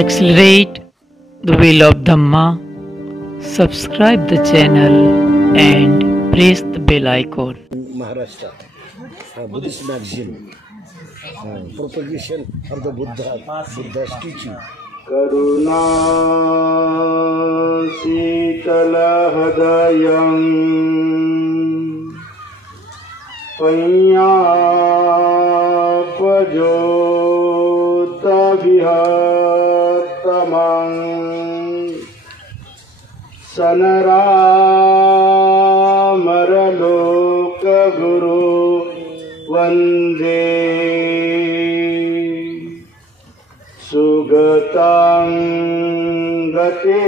accelerate the wheel of Dhamma, subscribe the channel and press the bell icon. Maharashtra, Buddhist magazine, propagation of the Buddha's teaching. Karuna Sitala Hadayam Panya Pajota Vihatamang Sanara Maraloka Guru Vande Sugatang gate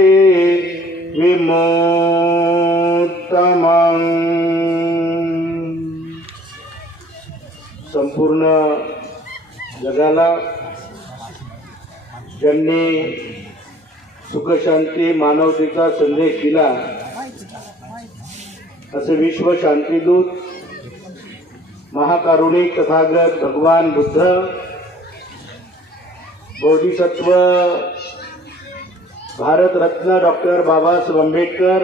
vimuttamang. संपूर्ण जगाला ज्यांनी सुखशांती मानवतेचा संदेश दिला असे विश्व शांतीदूत महाकारुणिक तथागत भगवान Buddha Bodhisattva Bharat Ratna doctor Babasaheb Ambedkar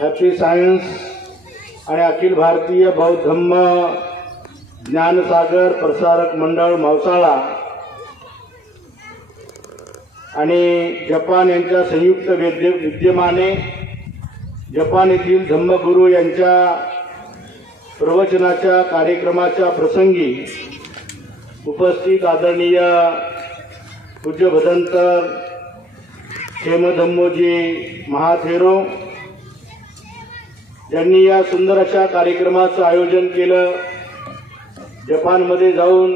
happy science आणि अखिल भारतीय बौद्ध धम्म ज्ञानसागर प्रसारक मंडळ मावसाळा आणि जपान यांच्या संयुक्त विद्यमाने जपान येथील धम्मगुरू यांच्या प्रवचनाच्या कार्यक्रमाच्या प्रसंगी उपस्थित आदरणीय पूज्य भदंत क्षेमधम्मोजी महाथेरो यांनी या सुंदर अशा कार्यक्रमाचं आयोजन केलं. जपानमध्ये जाऊन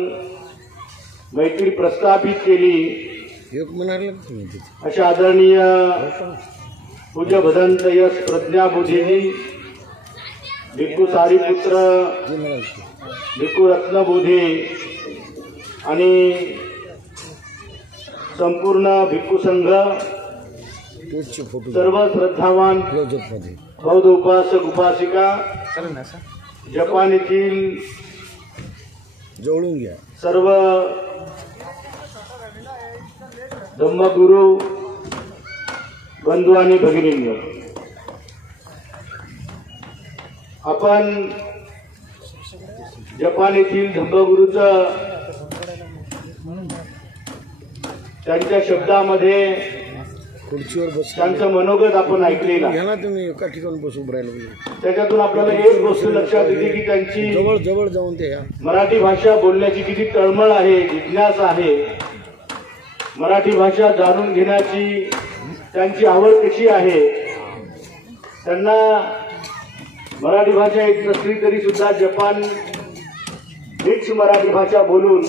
मैत्री प्रस्थापित केली अशा आदरणीय पूज्य भदंत यश प्रज्ञाबुधीजी भिक्खू सारीपुत्र भिक्खू रत्नबुधी आणि संपूर्ण भिक्खू संघ सर्व श्रद्धावान बौद्ध उपासक उपासिका जपान येथील सर्व धम्मगुरू बंधू आणि भगिनींनो, आपण जपान येथील धम्मगुरूचं त्यांच्या शब्दामध्ये त्यांचं मनोगत आपण ऐकलेला. तुम्ही एका ठिकाणी बसून राहिला त्याच्यातून आपल्याला एक गोष्ट लक्षात येते की त्यांची जवळ जाऊन ते मराठी भाषा बोलण्याची किती तळमळ आहे, जिज्ञासा आहे. मराठी भाषा जाणून घेण्याची त्यांची आवड कशी आहे. त्यांना मराठी भाषा येत नसली तरी सुद्धा जपान मिक्स मराठी भाषा बोलून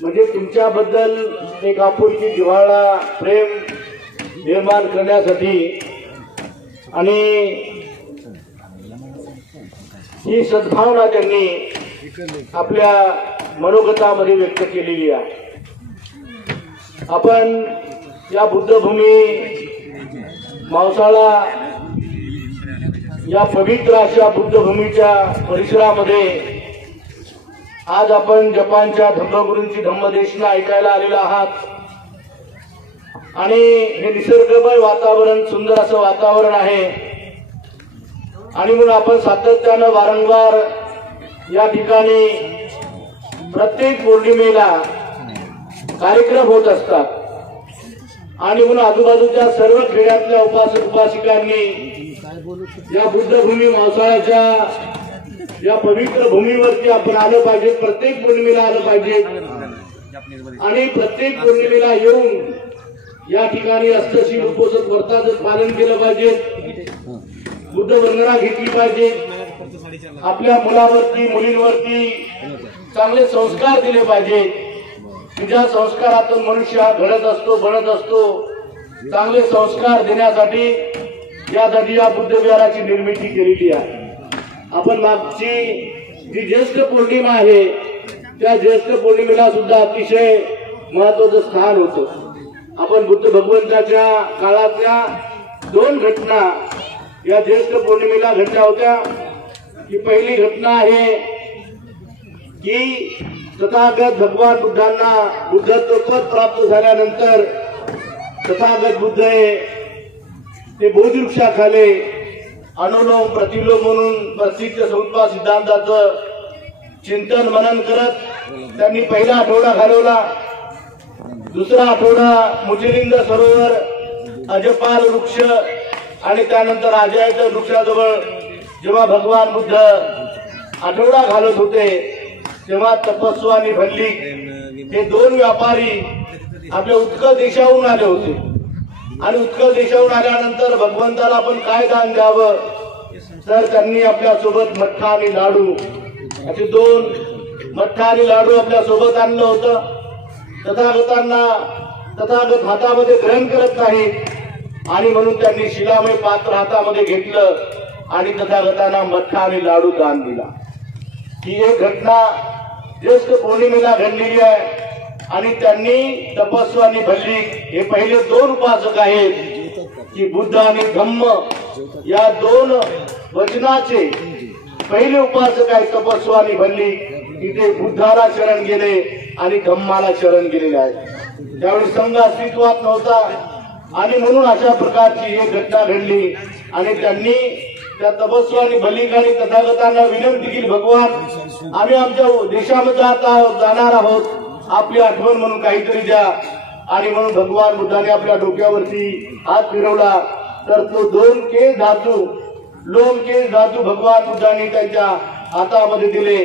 म्हणजे तुमच्याबद्दल एक आपुलकी जिव्हाळा प्रेम निर्माण करण्यासाठी आणि ही सद्भावना त्यांनी आपल्या मनोगतामध्ये व्यक्त केलेली आहे. आपण या बुद्धभूमी मावसाळा या पवित्र अशा बुद्धभूमीच्या परिसरामध्ये आज आपण जपानच्या धम्मगुरूंची धम्मदेशना ऐकायला आलेला आहात आणि हे निसर्गमय वातावरण सुंदर असं वातावरण आहे आणि म्हणून आपण सातत्यानं वारंवार या ठिकाणी प्रत्येक पौर्णिमेला कार्यक्रम होत असतात आणि म्हणून आजूबाजूच्या सर्व खेड्यातल्या उपासक उपासिकांनी या बुद्धभूमी मावसाळ्याच्या या पवित्र भूमीवरती आपण आलं पाहिजे. प्रत्येक पौर्णिमेला आलं पाहिजे आणि प्रत्येक पौर्णिमेला येऊन या ठिकाणी अष्टशील उपोषण व्रताचं पालन केलं पाहिजे. बुद्ध वंदना घेतली पाहिजे. आपल्या मुलावरती मुलींवरती चांगले संस्कार दिले पाहिजे. ज्या संस्कारातून मनुष्य घडत असतो बनत असतो चांगले संस्कार देण्यासाठी यासाठी या बुद्धविहाराची निर्मिती केलेली आहे. आपण मागची जी ज्येष्ठ पौर्णिमा आहे त्या ज्येष्ठ पौर्णिमेला सुद्धा अतिशय महत्वाचं स्थान होतं. आपण बुद्ध भगवंताच्या काळातल्या दोन घटना या ज्येष्ठ पौर्णिमेला घडल्या होत्या. ही पहिली घटना आहे की तथागत भगवान बुद्धांना बुद्धत्व पद प्राप्त झाल्यानंतर तथागत बुद्ध ते बोधिवृक्षाखाली अनुलोम प्रतिलोम म्हणून प्रसिद्ध समुद्भव सिद्धांताचं चिंतन मनन करत त्यांनी पहिला आठवडा घालवला. दुसरा आठवडा मुचिलिंद सरोवर, अजपाल वृक्ष आणि त्यानंतर अजयाच्या वृक्षाजवळ जेव्हा भगवान बुद्ध आठवडा घालत होते तेव्हा तपस्वी आणि भल्लिक हे दोन व्यापारी आपल्या उत्कल देशाहून आले होते. आणि उत्कल देशाहून आल्यानंतर भगवंताला आपण काय दान द्यावं, तर त्यांनी आपल्या सोबत मठ्ठा आणि लाडू असे दोन मठ्ठा आणि लाडू आपल्या सोबत आणलं होतं. तथागत हातामध्ये ग्रहण करत नाही आणि म्हणून त्यांनी शिलामय पात्र हातामध्ये घेतलं आणि तथागतांना मठ्ठा आणि लाडू दान दिला. ही एक घटना ज्येष्ठ पौर्णिमेला घडलेली आहे. आणि त्यांनी तपस्वी आणि भल्लिक हे पहिले दोन उपासक आहेत की बुद्ध आणि धम्म या दोन वचनाचे पहिले उपासक आहेत. तपस्वी आणि भल्लिक तिथे बुद्धाला शरण गेले आणि धम्माला शरण गेलेले आहेत. त्यावेळी संघ अस्तित्वात नव्हता आणि म्हणून अशा प्रकारची एक घटना घडली. आणि त्यांनी त्या तपस्वी आणि भल्लिक आणि तथागतांना विनंती केली, भगवान आम्ही आमच्या देशामध्ये जाणार आहोत, आपली आठवण म्हणून काहीतरी द्या. आणि म्हणून भगवान बुद्धाने आपल्या डोक्यावरती हात फिरवला तर तो दोन केस धातू लोम केस धातू भगवान बुद्धांनी त्यांच्या हातामध्ये दिले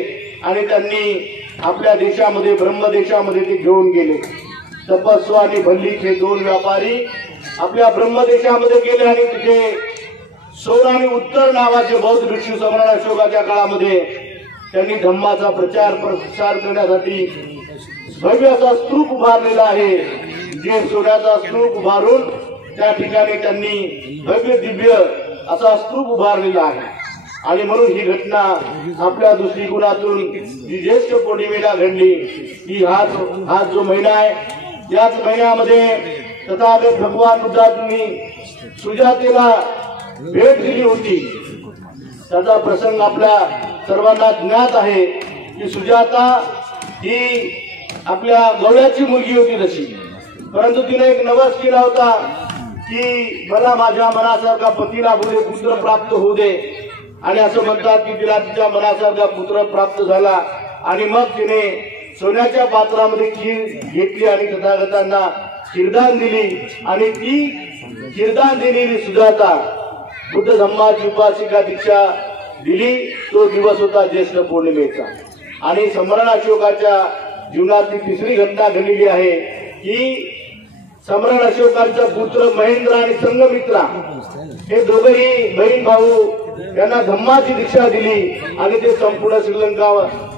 आणि त्यांनी आपल्या देशामध्ये ब्रह्मदेशामध्ये ते घेऊन गेले. तपस्वी आणि भल्लिक हे दोन व्यापारी आपल्या ब्रह्मदेशामध्ये गेले आणि तिथे सोन आणि उत्तर नावाचे बौद्ध भिक्षू सम्राट अशोकाच्या काळामध्ये त्यांनी धम्माचा प्रचार प्रसार करण्यासाठी भव्य असा स्तूप उभारलेला आहे. जे सोन्याचा स्तूप उभारून त्या ठिकाणी त्यांनी भव्य दिव्य असा स्तूप उभारलेला आहे. आणि म्हणून ही घटना आपल्या दृष्टिकोनातून जी ज्येष्ठ पौर्णिमेला घडली की हा जो महिना आहे, याच महिन्यामध्ये तथागत भगवान बुद्धांनी सुजातेला भेट दिली होती. त्याचा प्रसंग आपल्या सर्वांना ज्ञात आहे की सुजाता ही आपल्या गवळ्याची मुलगी होती तशी, परंतु तिने एक नवस केला होता की मला माझ्या मनासारखा पती लाभू दे, पुत्र प्राप्त होऊ दे. आणि असं म्हणतात की तिला तिच्या मनासारखा पुत्र प्राप्त झाला आणि मग तिने सोन्याच्या पात्रामध्ये खीर घेतली आणि तथागतांना खीरदान दिली. आणि ती खीरदान दिलेली सुजाता बुद्ध धम्माची उपासिका दीक्षा दिली. तो दिवस होता ज्येष्ठ पौर्णिमेचा. आणि सम्राट अशोकाच्या जीवनातली तिसरी घटना घडलेली आहे की सम्राट अशोकांचा पुत्र महेंद्र आणि संघमित्रा हे दोघेही बहीण भाऊ यांना धम्माची दीक्षा दिली आणि ते संपूर्ण श्रीलंका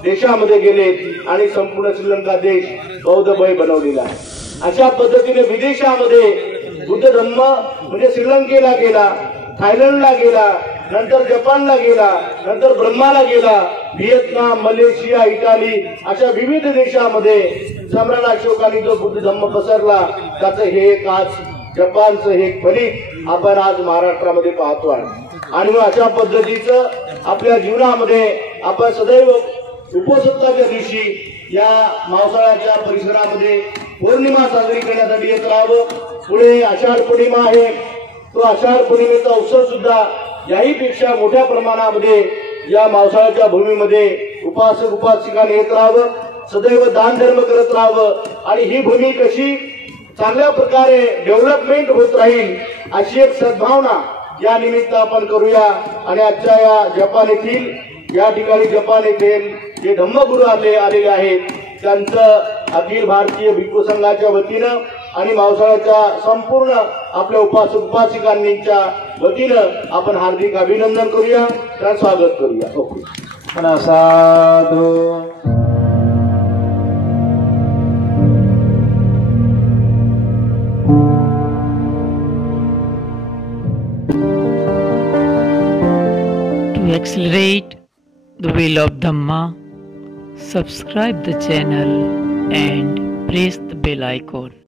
देशामध्ये गेले आणि संपूर्ण श्रीलंका देश बौद्धमय बनवलेला आहे. अशा पद्धतीने विदेशामध्ये बुद्ध धम्म म्हणजे श्रीलंकेला गेला, थायलंडला गेला, नंतर जपानला गेला, नंतर ब्रह्माला गेला, व्हिएतनाम, मलेशिया, इटाली अशा विविध देशामध्ये सम्राट अशोकाने जो बुद्ध धम्म पसरला त्याचं हे एक आज जपानचं हे फलित आपण आज महाराष्ट्रामध्ये पाहतो आहे. आणि मग अशा पद्धतीचं आपल्या जीवनामध्ये आपण सदैव उपोषणाच्या दिवशी या मावसाळ्याच्या परिसरामध्ये पौर्णिमा साजरी करण्यासाठी येत राहावं. पुढे आषाढ पौर्णिमा आहे. तो आषाढ पौर्णिमेचा उत्सव सुद्धा याही पेक्षा मोठ्या प्रमाणामध्ये या मावसाळ्याच्या भूमीमध्ये उपासक उपासिकांनी येत राहावं, सदैव दान धर्म करत राहावं आणि ही भूमी कशी चांगल्या प्रकारे डेव्हलपमेंट होत राहील अशी एक सद्भावना या निमित्त आपण करूया. आणि आजच्या या जपान येथील या ठिकाणी जपान येथील जे धम्मगुरू आलेले आहेत त्यांचं अखिल भारतीय भिक्खू संघाच्या वतीनं आणि मावसाळ्याच्या संपूर्ण आपल्या उपासक उपासिकांच्या वतीनं आपण हार्दिक अभिनंदन करूया, त्यांचं स्वागत करूया. ओके. साधू To accelerate the wheel of Dhamma, subscribe the channel and press the bell icon.